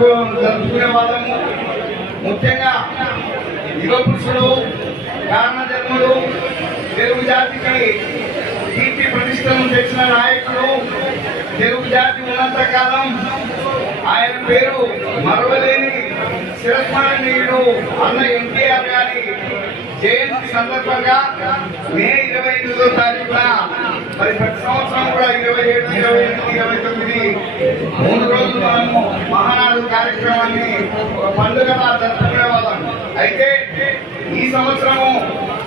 జరుపుకునే వాళ్ళము. ముఖ్యంగా యుగ పురుషుడు, కారణ జన్ముడు, తెలుగు జాతికి కీర్తి ప్రతిష్టలను తెచ్చిన నాయకుడు, తెలుగు జాతి ఉన్నంత కాలం ఆయన పేరు మరవలేని చిరస్మరణీయుడు అన్న ఎన్టీఆర్ గారి జయంతి సందర్భంగా మే 28వ తారీఖున మరి ప్రతి సంవత్సరం కూడా 27, 28, 29 3 రోజులు మనము మహానాడు కార్యక్రమాన్ని ఒక పండుగగా జరుపుకునే వాళ్ళం. అయితే ఈ సంవత్సరము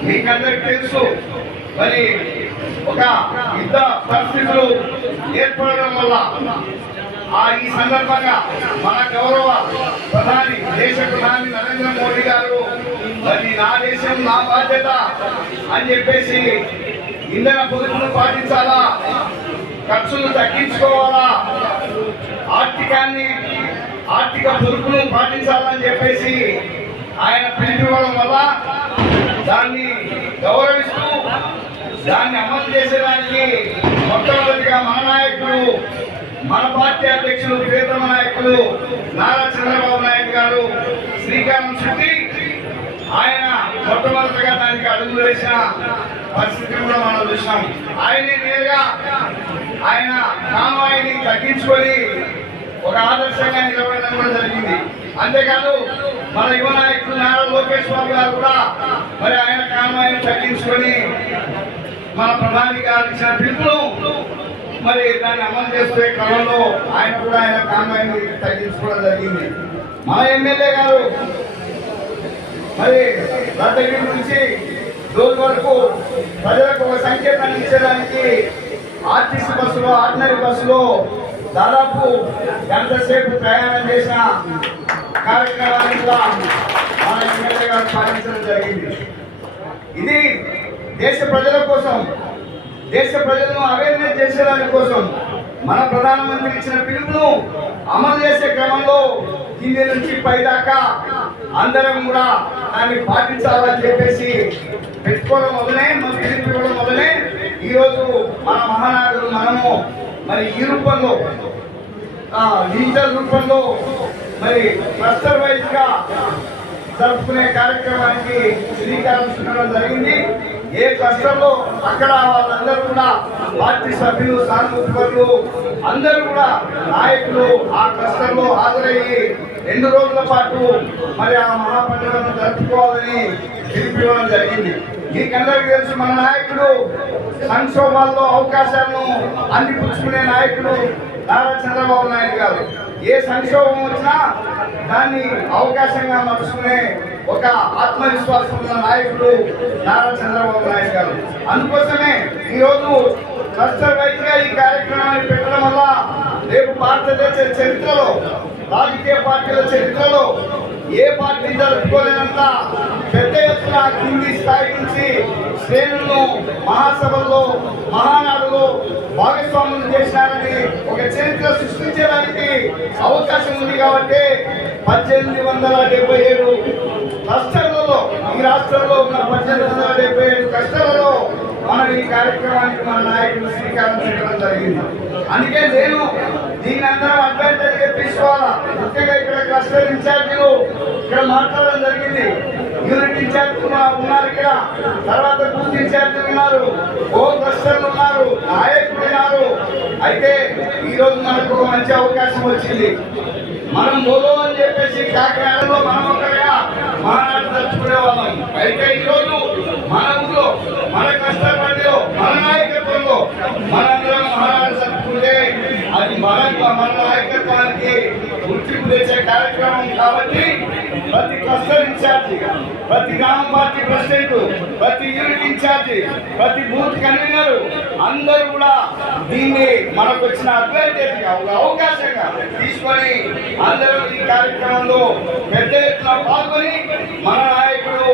మీకందరికి తెలుసు, మరి ఒక యుద్ధ పరిస్థితులు ఏర్పడడం వల్ల ఈ సందర్భంగా మన గౌరవ ప్రధాని, దేశ ప్రధాని నరేంద్ర మోడీ గారు మరి నా దేశం నా బాధ్యత అని చెప్పేసి ఇంధన పొదుపును పాటించాలా, ఖర్చులు తగ్గించుకోవాలా, ఆర్థిక పొదుపును పాటించాలని చెప్పేసి ఆయన పిలిపివ్వడం వల్ల దాన్ని గౌరవిస్తూ దాన్ని అమలు చేసేదానికి మొట్టమొదటిగా మన నాయకుడు, మన పార్టీ అధ్యక్షులు, ప్రియతమ నాయకులు నారా చంద్రబాబు నాయుడు గారు శ్రీకారం చుట్టి ఆయన మొట్టమొదటిగా దానికి అడుగులు వేసిన పరిస్థితి కూడా మనం చూసినాం. ఆయనే నేరుగా ఆయన కాన్వాయ్ని తగ్గించుకొని ఒక ఆదర్శంగా నిలబడడం కూడా జరిగింది. అంతేకాదు మన యువ నాయకుడు నారా లోకేష్ బాబు గారు కూడా మరి ఆయన కాన్వాయ్ని తగ్గించుకొని మన ప్రధాని గారు ఇచ్చిన పిలుపును మరి దాన్ని అమలు చేసే క్రమంలో ఆయన కూడా ఆయన కాన్వాయ్ని తగ్గించుకోవడం జరిగింది. మన ఎమ్మెల్యే గారు మరి రద్దగిరి నుంచి రోజు వరకు ప్రజలకు ఒక సంకేతాన్ని ఇచ్చేదానికి ఆర్టీసీ బస్సులో, ఆర్డినరీ బస్సులో దాదాపు గంట సేపు ప్రయాణం చేసిన కార్యక్రమాన్ని కూడా మన ఎమ్మెల్యే గారు పాటించడం జరిగింది. ఇది దేశ ప్రజల కోసం, దేశ ప్రజలను అవేర్నెస్ చేసేదాని కోసం మన ప్రధానమంత్రి ఇచ్చిన పిలుపును అమలు చేసే క్రమంలో కింది నుంచి పై దాకా అందరం కూడా దాన్ని పాటించాలని చెప్పేసి పెట్టుకోవడం వల్లనే, మన పిలుపు ఇవ్వడం వల్లనే ఈరోజు మన మహానాడులు మనము మరి ఈ రూపంలో డిజిటల్ రూపంలో మరి క్లస్టర్ వైజ్ గా జరుపుకునే కార్యక్రమానికి శ్రీకారం చుట్టడం జరిగింది. ఏ క్లస్టర్లో అక్కడ వాళ్ళందరూ కూడా పార్టీ సభ్యులు, సానుభూతిపరులు అందరూ కూడా నాయకులు ఆ క్లస్టర్లో హాజరయ్యి 2 రోజుల పాటు మరి ఆ మహాపండుగను జరుపుకోవాలని పిలుపుకోవడం జరిగింది. మీకందరికీ తెలుసు, మన నాయకుడు సంక్షోభాల్లో అవకాశాలను అందిపుచ్చుకునే నాయకుడు నారా చంద్రబాబు నాయుడు గారు. ఏ సంక్షోభం వచ్చినా దాన్ని అవకాశంగా మలుచుకునే ఒక ఆత్మవిశ్వాసం ఉన్న నాయకుడు నారా చంద్రబాబు నాయుడు గారు. అందుకోసమే ఈరోజు క్లస్టర్ వైజ్ గా ఈ కార్యక్రమాన్ని పెట్టడం వల్ల రేపు భారతదేశ చరిత్రలో, రాజకీయ పార్టీల చరిత్రలో ఏ పార్టీ జరుపుకోలేనంత పెద్ద ఎత్తున కింది స్థాయి నుంచి శ్రేణులను మహాసభల్లో, మహానాడులో భాగస్వాములు చేశారని ఒక చరిత్ర సృష్టించడానికి అవకాశం ఉంది. కాబట్టి 1877 క్లస్టర్లలో, ఈ రాష్ట్రంలో ఉన్న 1877 క్లస్టర్లలో మనం ఈ కార్యక్రమానికి మన నాయకులు శ్రీకారం చుట్టడం జరిగింది. అందుకే నేను దీన్ని అందరం అడ్వాంటేజ్ గా తీసుకోవాలా. ముఖ్యంగా ఇక్కడ క్లస్టర్ ఇన్ఛార్జీలు ఇక్కడ మాట్లాడడం జరిగింది. యూనిట్ ఇన్ఛార్జ్ ఉన్నారు, ఇక్కడ తర్వాత బూత్ ఇన్ఛార్జీలు ఉన్నారు, క్లస్టర్లు ఉన్నారు, నాయకులు ఉన్నారు. అయితే ఈ రోజు మనకు ఒక మంచి అవకాశం వచ్చింది. మనం బోలో అని చెప్పేసి కాకినాడలో మనం ఒకగా మహానాడు జరుపుకునే వాళ్ళం. అయితే ఈరోజు మన ఊళ్ళో, మన కష్టపడిలో, మన నాయకత్వంలో మనందరం మహానాడు జరుపుకుంటే అది మన నాయకత్వానికి గుర్తింపు తెచ్చే కార్యక్రమం. కాబట్టి ప్రతి క్లస్టర్ ఇన్ఛార్జి, ప్రతి గ్రామ పార్టీ ప్రెసిడెంట్, ప్రతి యూనిట్ ఇన్ఛార్జి, ప్రతి బూత్ కన్వీనర్ అందరూ కూడా దీన్ని మనకు వచ్చిన అడ్వాంటేజ్ గా, ఒక అవకాశంగా తీసుకొని అందరూ ఈ కార్యక్రమంలో పెద్ద ఎత్తున పాల్గొని మన నాయకుడు,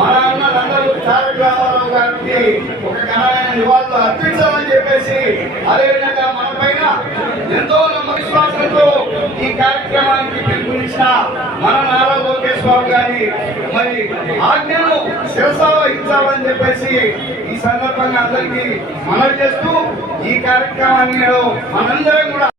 మన అన్నలందరూ తారక రామారావు గారికి ఒక ఘనమైన నివాళులు అర్పించాలని చెప్పేసి, అదేవిధంగా మన పైన ఎంతో విశ్వాసంతో ఈ కార్యక్రమానికి పిలుపునిచ్చిన మన నారా లోకేష్ బాబు గారి మరి ఆజ్ఞను శిరసా వహించాలని చెప్పేసి ఈ సందర్భంగా అందరికీ మనవి చేస్తూ ఈ కార్యక్రమాన్ని మనందరం కూడా